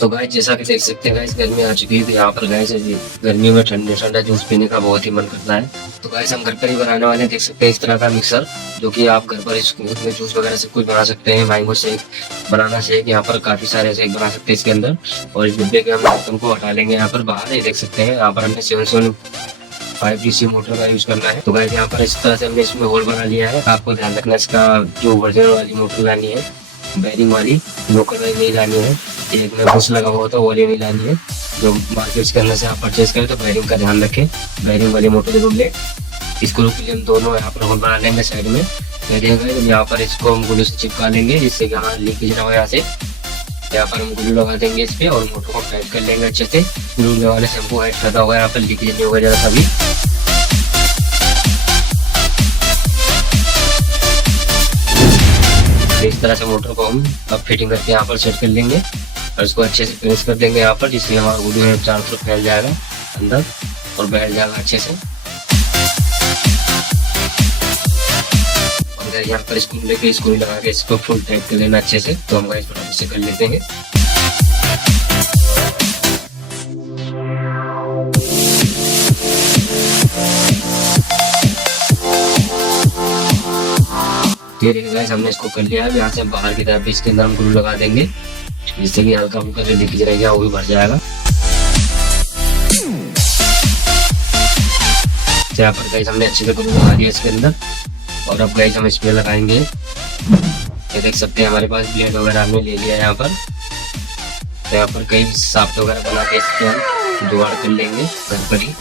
तो गाइस जैसा कि देख सकते हैं गाइस गर्मी आ चुकी है, तो यहाँ पर गाइस गर्मी में ठंडे ठंडा जूस पीने का बहुत ही मन करता है। तो गाइस हम घर पर ही बनाने वाले हैं, देख सकते हैं इस तरह का मिक्सर, जो कि आप घर पर इसमें जूस वगैरह सब कुछ बना सकते हैं। मैंगो शेक, बनाना शेक, यहाँ पर काफी सारे शेक बना सकते हैं इसके अंदर। और इस डिब्बे के हम ढक्कन को हटा लेंगे यहाँ पर बाहर, ये देख सकते हैं यहाँ पर हमने 775 डीसी मोटर का यूज करना है। तो गाइस यहाँ पर इस तरह से हमने इसमें होल बना लिया है। आपको ध्यान रखना इसका जो ओरिजिनल वाली मोटर लानी है, बैरिंग वाली, लोकल वाली नहीं लानी है। एक में बुश लगा हुआ था वो वाली नहीं लानी है। जो मार्केट के अंदर से आप परचेज करें तो बैरिंग का ध्यान रखें, बैरिंग वाली मोटर जरूर लें। इसको के लिए हम दोनों यहाँ पर होल बना लेंगे साइड में। बैरिंग यहाँ पर इसको हम ग्लू से चिपका लेंगे, जिससे कि हमारा लीकेज ना हो। यहाँ से यहाँ पर हम ग्लू लगा देंगे इस पे और मोटर को टाइट कर लेंगे अच्छे से। ग्लू लगाने से हमको वाइट फायदा होगा, यहाँ पर लीकेज नहीं होगा जरा कभी। इस तरह से मोटर को हम अब फिटिंग करके यहाँ पर सेट कर लेंगे और इसको अच्छे से प्रेस कर देंगे यहाँ पर, जिससे हमारा ग्लू है चारों तरफ फैल जाएगा अंदर और बैठ जाएगा अच्छे से। और यहाँ पर स्क्रू लेके स्क्रू लगा के इसको फुल टाइट कर लेना अच्छे से। तो हम इसको फटाफट से कर लेते हैं। ये देखिए गाइस हमने इसको कर लिया है। यहाँ से बाहर की तरफ इसके अंदर हम ग्लू लगा देंगे, जिससे कि हल्का फुल्का जो लीकेज रहेगा वो भी भर जाएगा। यहाँ पर गाइस हमने अच्छे से ग्लू लगा दिया इसके अंदर। और अब गाइस हम इसमें लगाएंगे, ये देख सकते हैं हमारे पास ब्लेड वगैरह हमने ले लिया है यहाँ पर। तो यहाँ पर कई साफ्ट वगैरह बना के इसके हम जुगाड़ कर लेंगे घर पर ही।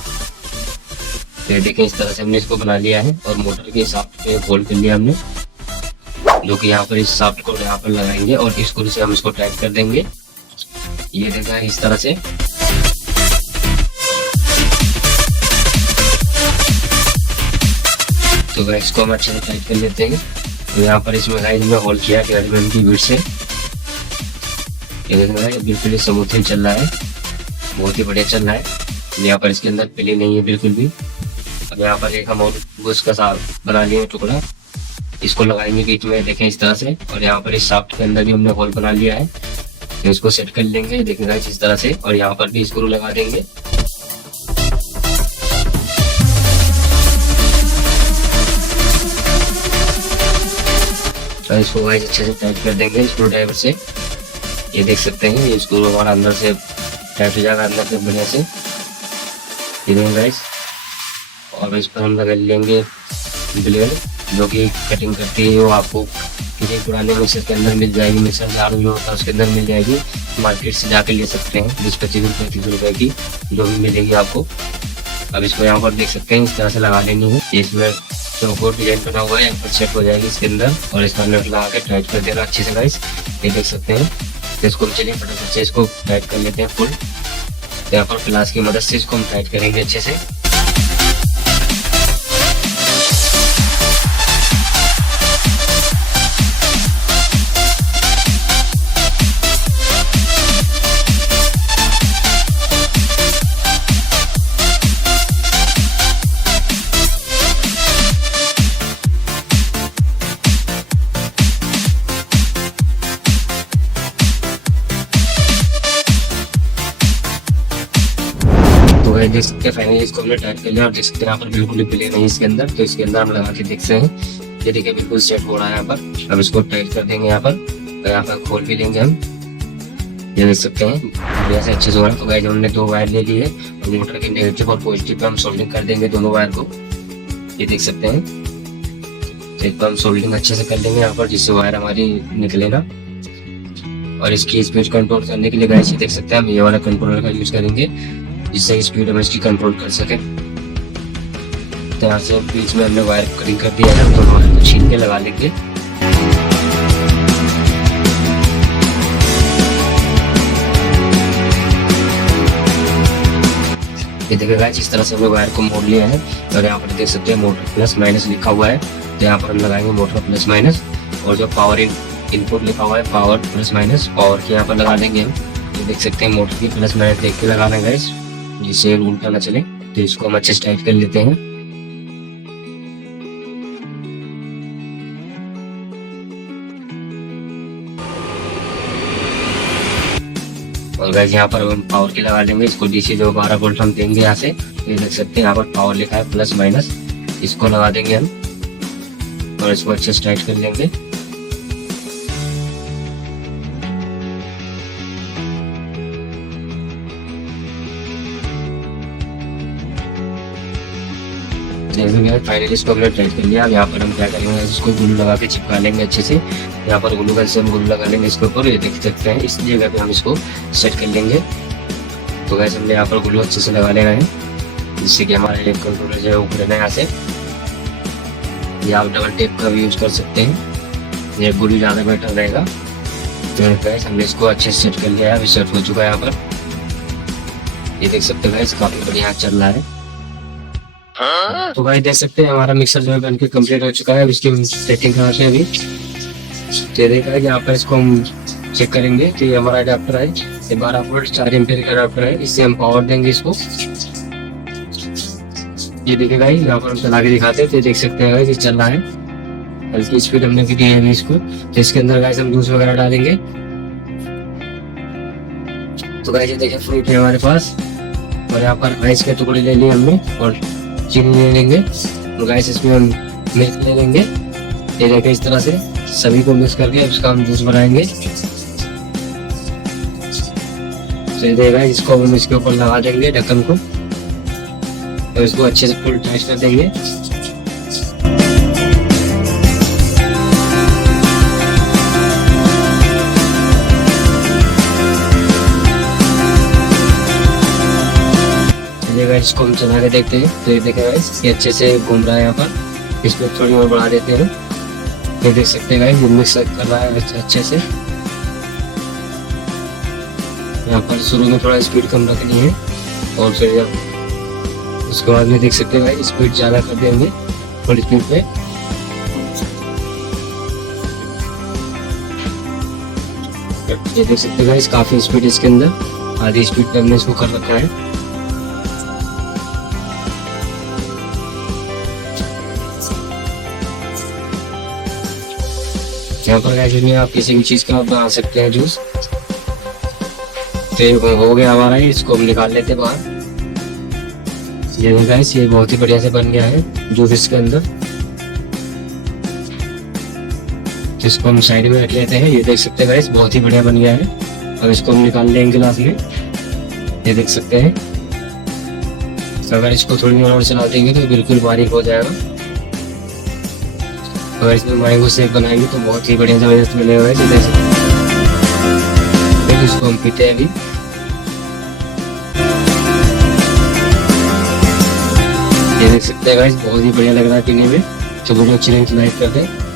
तो देखिए इस तरह से हमने इसको बना लिया है और मोटर के साफ्ट पे होल्ड कर लिया हमने, जो कि यहाँ पर इस साफ्ट को यहाँ पर लगाएंगे और स्क्रू से हम इसको टाइट कर देंगे। ये देखा है इस तरह से। तो गाइस इसको हम अच्छे से टाइट कर लेते हैं। तो यहाँ पर इसमें गाइस हमने होल किया 1.5 mm की बीट से। ये देखना है बिल्कुल स्मूथ चल रहा है, बहुत ही बढ़िया चल रहा है। यहाँ पर इसके अंदर पिली नहीं है बिल्कुल भी। अब यहाँ पर एक हम और बुश का साफ बना लिए टुकड़ा, इसको लगाएंगे बीच में, देखें इस तरह से। और यहाँ पर इस शाफ्ट के अंदर भी हमने होल बना लिया है, तो इसको सेट कर लेंगे देखें गाइस इस तरह से। और यहाँ पर भी स्क्रू लगा देंगे। तो इसको गाइस अच्छे से टाइट कर देंगे स्क्रू ड्राइवर से। ये देख सकते हैं ये स्क्रू हमारा अंदर से टाइट हो जाएगा अंदर से बढ़िया से। ये देखें गाइस। और इस पर हम लगा लेंगे ब्लेड, जो कि कटिंग करती है, वो आपको किसी पुराने मिक्सर के अंदर मिल जाएगी। मिक्सर जार जो होता है उसके अंदर मिल जाएगी, मार्केट से जाकर ले सकते हैं 20-25 रुपये 30 रुपये की जो भी मिलेगी आपको। अब इसको यहाँ पर देख सकते हैं इस तरह से लगा लेनी है। इसमें चौकोर डिजाइन बना हुआ है, यहाँ पर सेट हो जाएगी इसके अंदर। और इसका नट लगा के टाइट कर देना अच्छे से गाइस, ये देख सकते हैं। तो इसको चलिए फटाफट से इसको टाइट कर लेते हैं फुल। तो यहाँ पर प्लास की मदद से इसको हम टाइट करेंगे अच्छे से। तो देख सकते हैं फाइनली इसको हमने टाइट कर लिया। और देख सकते हैं यहाँ पर बिल्कुल भी प्ले नहीं इसके अंदर। तो इसके अंदर हम लगा के देखते हैं, ये देखिए बिल्कुल सेट हो रहा है यहाँ पर। अब इसको टाइट कर देंगे यहाँ पर। तो यहाँ पर खोल भी लेंगे हम, ये देख सकते हैं बढ़िया से अच्छे से हो रहा है। तो गाइस हमने 2 वायर ले लिए और मोटर के नेगेटिव और पॉजिटिव पे हम सोल्डिंग कर देंगे दोनों वायर को, ये देख सकते हैं। तो एक बार हम सोल्डिंग अच्छे से कर लेंगे यहाँ पर, जिससे वायर हमारी निकले ना। और इसकी स्पीड कंट्रोल करने के लिए गाइस ये देख सकते हैं हम ये वाला कंट्रोलर का यूज करेंगे, जिससे स्पीड हम इसकी कंट्रोल कर सके। तो यहाँ से बीच में हमने वायर कटिंग कर दिया है, तो वायर को छीन के लगा लेंगे। ये देखिए गाइस इस तरह से हमने वायर को मोड़ लिया है। और यहाँ पर देख सकते हैं मोटर प्लस माइनस लिखा हुआ है, तो यहाँ पर हम लगाएंगे मोटर प्लस माइनस। और जो पावर इनपुट लिखा हुआ है पावर प्लस माइनस, पावर के यहाँ पर लगा देंगे हम। ये देख सकते हैं मोटर की प्लस माइनस देख के लगाना है गाइस, जिससे उल्टा ना चले। तो इसको हम अच्छे से टाइट कर लेते हैं। और गाइस यहाँ पर हम पावर की लगा लेंगे इसको। डीसी जो 12 वोल्ट हम देंगे यहाँ से, ये देख सकते हैं यहाँ पर पावर लिखा है प्लस माइनस, इसको लगा देंगे हम और इसको अच्छे से टाइट कर लेंगे। फाइनली इसको हमने टाइट कर लिया। अब यहाँ पर हम क्या करेंगे, इसको ग्लू लगा के चिपका लेंगे अच्छे से। यहाँ पर ग्लू गन से हम ग्लू लगा लेंगे इसके ऊपर, ये देख सकते हैं इस जगह पे हम इसको सेट कर लेंगे। तो गैस हमने यहाँ पर ग्लू अच्छे से लगा लेना है, जिससे कि हमारा एक कंट्रोलर जो है ऊपर है यहाँ से। ये आप डबल टेप का भी यूज कर सकते हैं, ये ग्लू ज़्यादा बेटर रहेगा। तो गैस हमने इसको अच्छे से सेट कर लिया है, अभी सेट हो चुका है यहाँ पर। ये देख सकते हैं गैस काफी बढ़िया चल रहा है। तो भाई देख सकते हैं हमारा मिक्सर जो है बनके कंप्लीट हो चुका है। अब इसकी सेटिंग कराते हैं अभी। तो देखा है कि यहाँ पर इसको हम चेक करेंगे कि ये हमारा अडाप्टर है, ये 12 वोल्ट 4 एम्पीयर का अडाप्टर है। इससे हम पावर देंगे इसको। ये देखेगा यहाँ पर हम चला के दिखाते हैं, तो देख सकते हैं ये चल रहा है। हल्की स्पीड हमने भी दी है इसको। तो इसके अंदर गाइस हम जूस वगैरह डालेंगे। तो गाइस ये देखिए फ्रूट है हमारे पास, और यहाँ पर आइस के टुकड़े ले लिए हमने और चीनी ले लेंगे। तो गाइस इसमें हम मिल्क ले लेंगे। ये देखिए इस तरह से सभी को मिक्स करके उसका हम जूस बनाएंगे। तो ये देखा इसको हम इसके ऊपर लगा देंगे ढक्कन को, और इसको अच्छे से फुल टाइट कर देंगे। इसको हम चला के देखते हैं। तो ये देखेगा ये अच्छे से घूम रहा है यहाँ पर। इसमें थोड़ी और बढ़ा देते हैं। ये देख सकते हैं ये मिक्स कर रहा है अच्छे से। यहाँ पर शुरू में थोड़ा स्पीड कम रखनी है, और फिर जब उसके बाद में देख सकते हैं स्पीड ज़्यादा कर देंगे फुल स्पीड पे। ये देख सकते हैं काफ़ी स्पीड इसके अंदर, आधी स्पीड पे हमने इसको कर रखा है। यहाँ पर गाइस में आप किसी भी चीज़ का बना सकते हैं जूस। तो हो गया हमारा, इसको हम निकाल लेते हैं बाहर। ये गाइस ये बहुत ही बढ़िया से बन गया है जूस इसके अंदर। इसको हम साइड में रख लेते हैं। ये देख सकते हैं गाइस बहुत ही बढ़िया बन गया है। अब इसको हम निकाल लेंगे गिलास में। ये देख सकते हैं। तो अगर इसको थोड़ी देर और चला देंगे तो बिल्कुल बारीक हो जाएगा। अगर इसमें मैंगो शेक बनाएंगे तो बहुत ही बढ़िया जबरदस्त मिलेगा। इसको हम पीते हैं अभी। ये देख सकते हैं गाइस बहुत ही बढ़िया लग रहा है पीने में। तो वीडियो अच्छी लगी तो लाइक कर दें।